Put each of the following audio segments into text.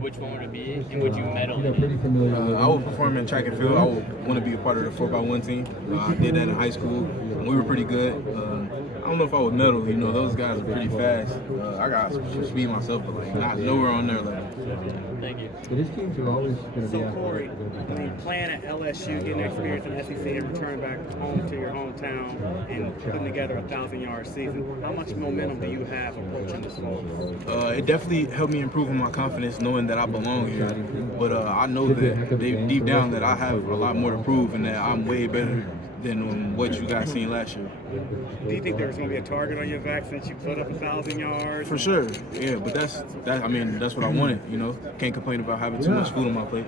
Which one would it be, and would you medal in? I would perform in track and field. I would want to be a part of the 4x1 team. I did that in high school. We were pretty good. I don't know if I would medal. Those guys are pretty fast. I got some speed myself, but not nowhere on their level. Thank you. But his teams are always going to be. So Corey, playing at LSU, getting experience in SEC, and returning back home to your hometown and putting together a 1,000-yard season, how much momentum do you have approaching this fall? It definitely helped me improve my confidence, knowing that I belong here. But I know that deep down that I have a lot more to prove, and that I'm way better than what you guys seen last year. Do you think there's going to be a target on your back since you put up 1,000 yards? For sure, yeah. But that's what I wanted. Can't complain about having too much food on my plate.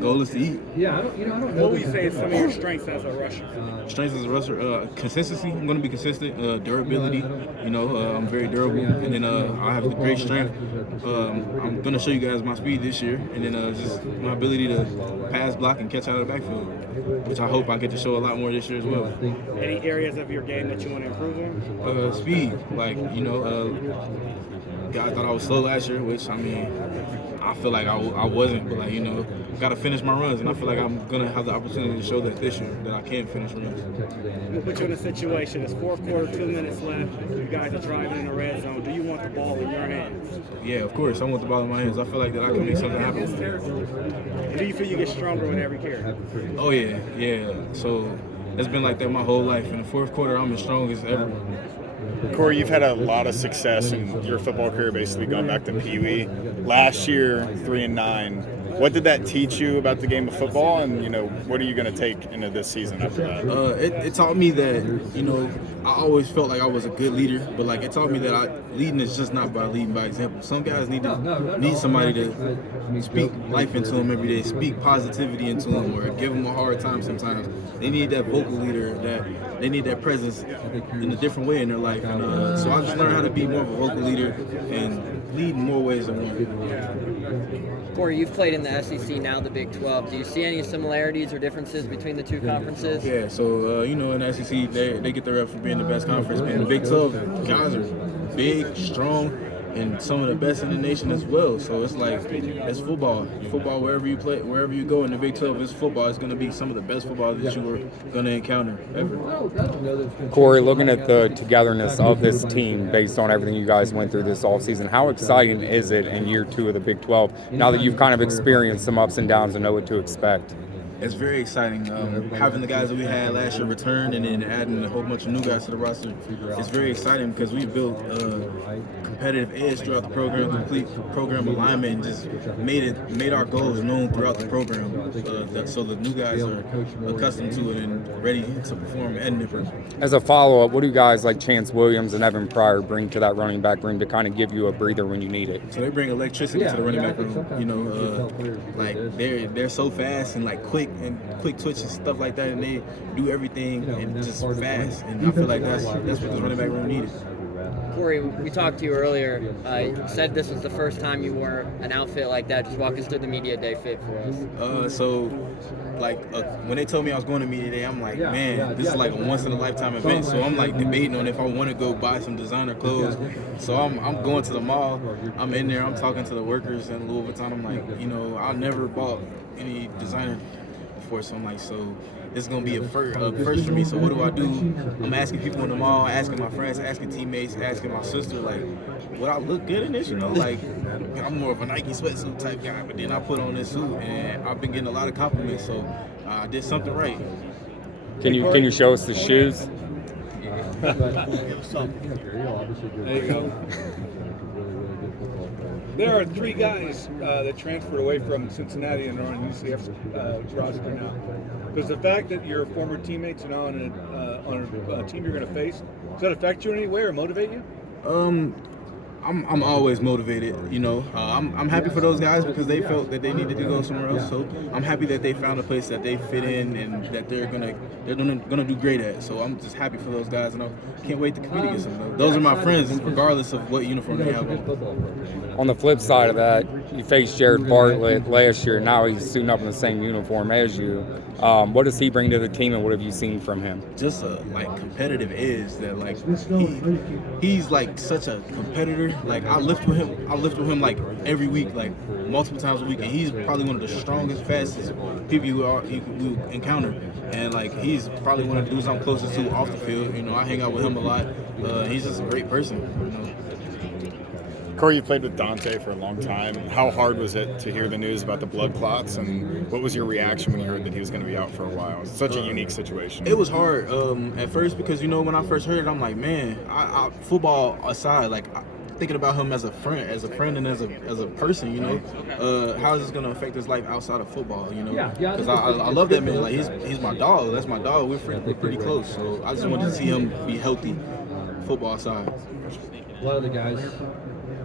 Goal is to eat. Yeah, I don't know. What would you say is some of your strengths as a rusher? Strengths as a rusher, consistency. I'm going to be consistent. Durability. I'm very durable, and then I have the great strength. I'm going to show you guys my speed this year, and then just my ability to pass, block, and catch out of the backfield, which I hope I get to show a lot more this year as well. Any areas of your game that you want to improve on? Speed, guys thought I was slow last year, which I feel like I wasn't, but got to finish my runs, and I feel like I'm gonna have the opportunity to show that this year that I can finish runs. We'll put you in a situation. It's fourth quarter, 2 minutes left. You guys are driving in the red zone. Do you want the ball in your hands? Yeah, of course. I want the ball in my hands. I feel like that I can make something happen. And do you feel you get stronger with every carry? Oh yeah. So it's been like that my whole life. In the fourth quarter, I'm as strong as ever. Corey, you've had a lot of success in your football career, basically going back to Pee Wee. Last year, 3-9. What did that teach you about the game of football, and what are you going to take into this season after that? It taught me that I always felt like I was a good leader, but it taught me that leading is just not by leading by example. Some guys need somebody to speak life into them every day, speak positivity into them, or give them a hard time. Sometimes they need that vocal leader, that they need that presence in a different way in their life. And so I just learned how to be more of a vocal leader and lead in more ways than one. Corey, you've played in the SEC, now the Big 12. Do you see any similarities or differences between the two conferences? Yeah, so, in the SEC, they get the rep for being the best conference. And the Big 12, guys are big, strong, and some of the best in the nation as well. So it's it's football. Football, wherever you play, wherever you go in the Big 12, it's football. It's going to be some of the best football that you were going to encounter ever. Corey, looking at the togetherness of this team based on everything you guys went through this offseason, how exciting is it in year 2 of the Big 12 now that you've kind of experienced some ups and downs and know what to expect? It's very exciting. Having the guys that we had last year return and then adding a whole bunch of new guys to the roster, it's very exciting because we built a competitive edge throughout the program, complete program alignment, and just made our goals known throughout the program. So the new guys are accustomed to it and ready to perform at Nipper. As a follow-up, what do guys like Chance Williams and Evan Pryor bring to that running back room to kind of give you a breather when you need it? So they bring electricity to the running back room. They're so fast and quick twitches, stuff like that, and they do everything and just fast. And I feel like that's what this running back room needed. Corey, we talked to you earlier. You said this was the first time you wore an outfit like that. Just walk us through the media day fit for us. When they told me I was going to media day, I'm like, man, this is like a once in a lifetime event. So I'm debating on if I want to go buy some designer clothes. So I'm going to the mall. I'm in there. I'm talking to the workers in Louis Vuitton. I'm like, I never bought any designer before, so I'm like, so this is gonna be a first for me. So what do I do? I'm asking people in the mall, asking my friends, asking teammates, asking my sister, would I look good in this? I'm more of a Nike sweatsuit type guy, but then I put on this suit, and I've been getting a lot of compliments. So I did something right. Can you show us the shoes? There you go. There are 3 guys that transferred away from Cincinnati and are on UCF's roster now. Does the fact that your former teammates are now on a team you're going to face, does that affect you in any way or motivate you? I'm always motivated, I'm happy for those guys because they felt that they needed to go somewhere else. So I'm happy that they found a place that they fit in and that they're gonna do great at. So I'm just happy for those guys, and I can't wait to compete against them. Those are my friends, regardless of what uniform they have on. On the flip side of that, you faced Jared Bartlett last year. Now he's suiting up in the same uniform as you. What does he bring to the team, and what have you seen from him? Just a competitive edge that he's such a competitor. Like I lift with him like every week, like multiple times a week, and he's probably one of the strongest, fastest people you encounter. And like he's probably one of the dudes I'm closest to off the field. You know, I hang out with him a lot. He's just a great person. You know. Corey, you played with Dante for a long time. How hard was it to hear the news about the blood clots, and what was your reaction when you heard that he was going to be out for a while? It's such a unique situation. It was hard at first because, you know, when I first heard it, I'm like, man, I football aside, like thinking about him as a friend and as a person, you know, how is this going to affect his life outside of football, you know? Because I love that man. Like he's my dog. That's my dog. We're pretty close. So I just wanted to see him be healthy, football aside. A lot of the guys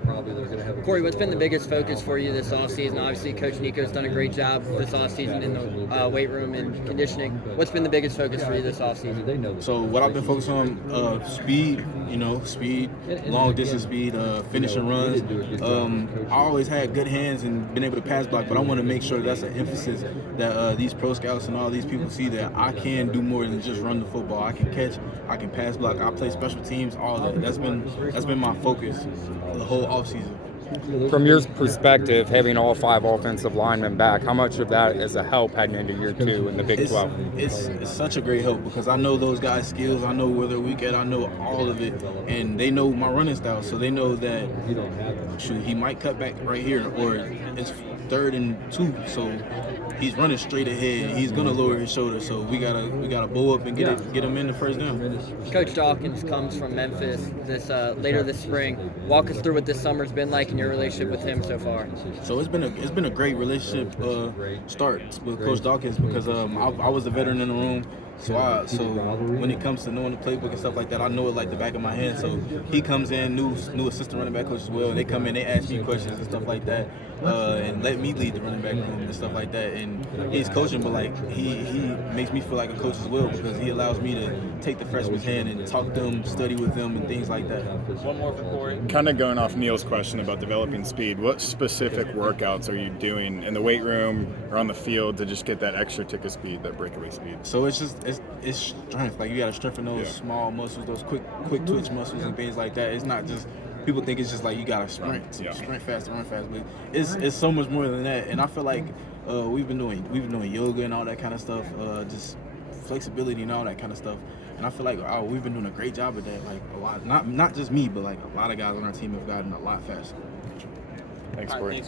probably they're going to have. Corey, what's been the biggest focus for you this offseason? Obviously, Coach Nico's done a great job this offseason in the weight room and conditioning. What's been the biggest focus for you this offseason? So what I've been focused on, speed, long distance speed, finishing runs. I always had good hands and been able to pass block, but I want to make sure that's an emphasis that these pro scouts and all these people see that I can do more than just run the football. I can catch, I can pass block, I play special teams, all that. That's been my focus the whole offseason. From your perspective, having all 5 offensive linemen back, how much of that is a help heading into year 2 in the Big 12? It's such a great help because I know those guys' skills. I know where they're weak at. I know all of it. And they know my running style. So they know that, shoot, he might cut back right here or it's 3rd and 2. So he's running straight ahead. He's going to lower his shoulder. So we gotta bow up and get him in the first down. Coach Dawkins comes from Memphis later this spring. Walk us through what this summer's been like in your relationship with him so far. So it's been a great relationship start with Coach Dawkins because I was a veteran in the room. So when it comes to knowing the playbook and stuff like that, I know it like the back of my hand. So he comes in, new assistant running back coach as well. And they come in, they ask me questions and stuff like that, and let me lead the running back room and stuff like that. And he's coaching, but like he makes me feel like a coach as well because he allows me to take the freshman's hand and talk to them, study with them, and things like that. One more for Corey. Kind of going off Neil's question about developing speed, what specific workouts are you doing in the weight room or on the field to just get that extra tick of speed, that breakaway speed? So it's strength. Like you got to strengthen those small muscles, those quick twitch muscles and things like that. It's not just people think it's just like you got to sprint fast, run fast, but it's so much more than that. And I feel like we've been doing yoga and all that kind of stuff, just flexibility and all that kind of stuff. And I feel like we've been doing a great job of that. Like a lot, not just me, but like a lot of guys on our team have gotten a lot faster. Thanks, Corey.